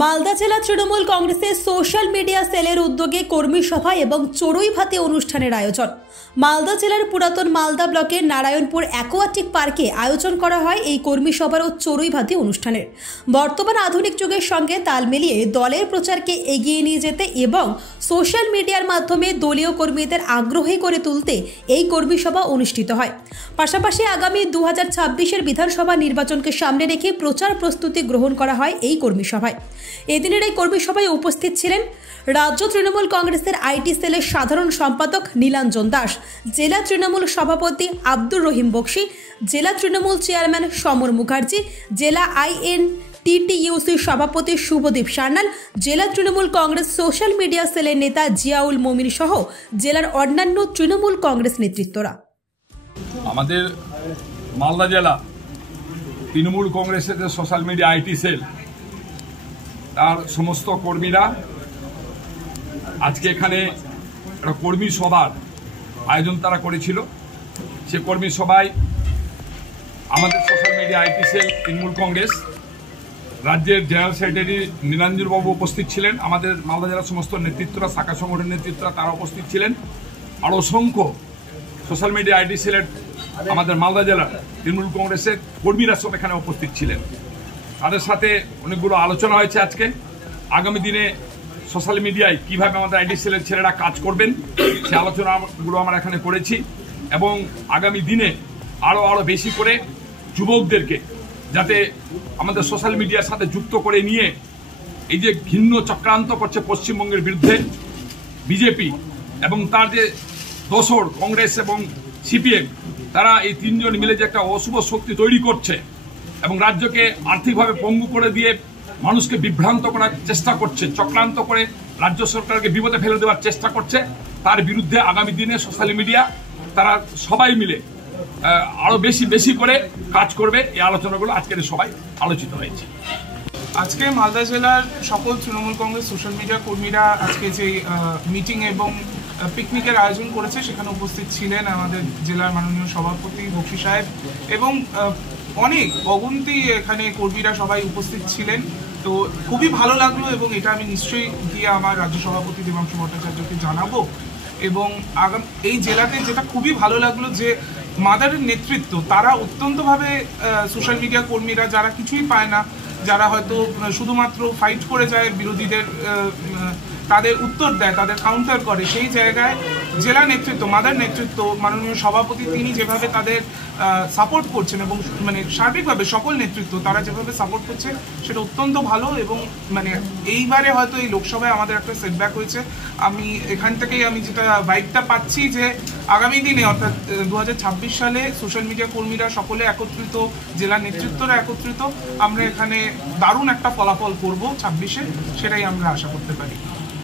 মালদা জেলা তৃণমূল কংগ্রেসের social media সেলের উদ্যোগে কর্মী সভা এবং চড়ুই ভাতি অনুষ্ঠানের আয়োজন। মালদা জেলার পুরাতন মালদা ব্লকের নারায়ণপুর অ্যাকোয়াটিক পার্কে আয়োজন করা হয় এই কর্মী সভার ও চড়ুই ভাতি অনুষ্ঠানের। বর্তমান আধুনিক যুগের সঙ্গে তাল মিলিয়ে দলের প্রচারকে এগিয়ে নিয়ে যেতে এবং সোশ্যাল মিডিয়ার মাধ্যমে দলীয় কর্মীদের আগ্রহী করে তুলতে এই কর্মী সভা অনুষ্ঠিত হয়। পাশাপাশি আগামী 2026-এর বিধানসভা নির্বাচনকে সামনে রেখে প্রচার প্রস্তুতি গ্রহণ করা হয় এই কর্মী সভায়। এদিনের এই কর্মী সভায় উপস্থিত ছিলেন রাজ্য তৃণমূল কংগ্রেসের আইটি সেলের সাধারণ সম্পাদক নীলাঞ্জন দাস, জেলা তৃণমূল সভাপতি আব্দুর রহিম বক্সি, জেলা তৃণমূল চেয়ারম্যান সমর মুখার্জি, জেলা INTTUC সভাপতি শুভদীপ সান্যাল, জেলা তৃণমূল কংগ্রেস সোশ্যাল মিডিয়া সেলের নেতা জিয়াউল মমিন সহ জেলার অন্যান্য তৃণমূল কংগ্রেস নেতৃত্বরা। আমাদের মালদা জেলা তৃণমূল কংগ্রেসের যে সোশ্যাল মিডিয়া আইটি সেল তার সমস্ত কর্মীরা আজকে এখানে একটা কর্মী সভার আয়োজন তারা করেছিল। সে কর্মী সভায় আমাদের social media IT cell Trinamool Congress রাজ্যের জেনারেল সেক্রেটারি নীলাঞ্জন বাবু উপস্থিত ছিলেন। আমাদের মালদা জেলার সমস্ত নেতৃত্বরা, শাখা সংগঠনের নেতৃত্বরা তারা উপস্থিত ছিলেন। আর অসংখ্য সোশ্যাল মিডিয়া আইটি সেলের আমাদের মালদা জেলার তৃণমূল কংগ্রেসের কর্মীরা সব এখানে উপস্থিত ছিলেন। তাদের সাথে অনেকগুলো আলোচনা হয়েছে আজকে। আগামী দিনে সোশ্যাল মিডিয়ায় কিভাবে আমাদের আইটি সেলের ছেলেরা কাজ করবেন সেই আলোচনাগুলো আমরা এখানে করেছি এবং আগামী দিনে আরো বেশি করে যুবকদেরকে যাতে আমাদের সোশ্যাল মিডিয়ার সাথে যুক্ত করে নিয়ে এই যে ঘৃণ্য চক্রান্ত করছে পশ্চিমবঙ্গের বিরুদ্ধে বিজেপি এবং তার যে দোসর কংগ্রেস এবং CPM, তারা এই তিনজন মিলে যে একটা অশুভ শক্তি তৈরি করছে এবং রাজ্যকে আর্থিকভাবে পঙ্গু করে দিয়ে মানুষকে বিভ্রান্ত করার চেষ্টা করছে, চক্রান্ত করে রাজ্য সরকারকে বিপদে ফেলে দেওয়ার চেষ্টা করছে, তার বিরুদ্ধে আগামী দিনে সোশ্যাল মিডিয়া তারা সবাই মিলে আরো বেশি করে কাজ করবে। এই আলোচনাগুলো আজকের সবাই আলোচিত হয়েছে। আজকে মালদা জেলার সকল তৃণমূল কংগ্রেস সোশ্যাল মিডিয়া কর্মীরা আজকে যে মিটিং এবং পিকনিকের আয়োজন করেছে সেখানে উপস্থিত ছিলেন আমাদের জেলার মাননীয় সভাপতি বক্সি সাহেব এবং অনেক অগুন্তি এখানে কর্মীরা সবাই উপস্থিত ছিলেন। তো খুবই ভালো লাগলো এবং এটা আমি নিশ্চয়ই গিয়ে আমার রাজ্য সভাপতি দেবাংশু ভট্টাচার্যকে জানাবো। এবং এই জেলাতে যেটা খুবই ভালো লাগলো যে মাদারের নেতৃত্ব, তারা অত্যন্তভাবে সোশ্যাল মিডিয়া কর্মীরা যারা কিছুই পায় না, যারা হয়তো শুধুমাত্র ফাইট করে যায় বিরোধীদের, তাদের উত্তর দেয়, তাদের কাউন্টার করে, সেই জায়গায় জেলা নেতৃত্ব, মাদার নেতৃত্ব, মাননীয় সভাপতি তিনি যেভাবে তাদের সাপোর্ট করছেন এবং মানে সার্বিকভাবে সকল নেতৃত্ব তারা যেভাবে সাপোর্ট করছে সেটা অত্যন্ত ভালো। এবং মানে এইবারে হয়তো এই লোকসভায় আমাদের একটা সেটব্যাক হয়েছে। আমি এখান থেকেই আমি যেটা ভাইবটা পাচ্ছি যে আগামী দিনে অর্থাৎ 2026 সালে সোশ্যাল মিডিয়া কর্মীরা সকলে একত্রিত, জেলা নেতৃত্বরা একত্রিত, আমরা এখানে দারুণ একটা ফলাফল করব 26-এ, সেটাই আমরা আশা করতে পারি।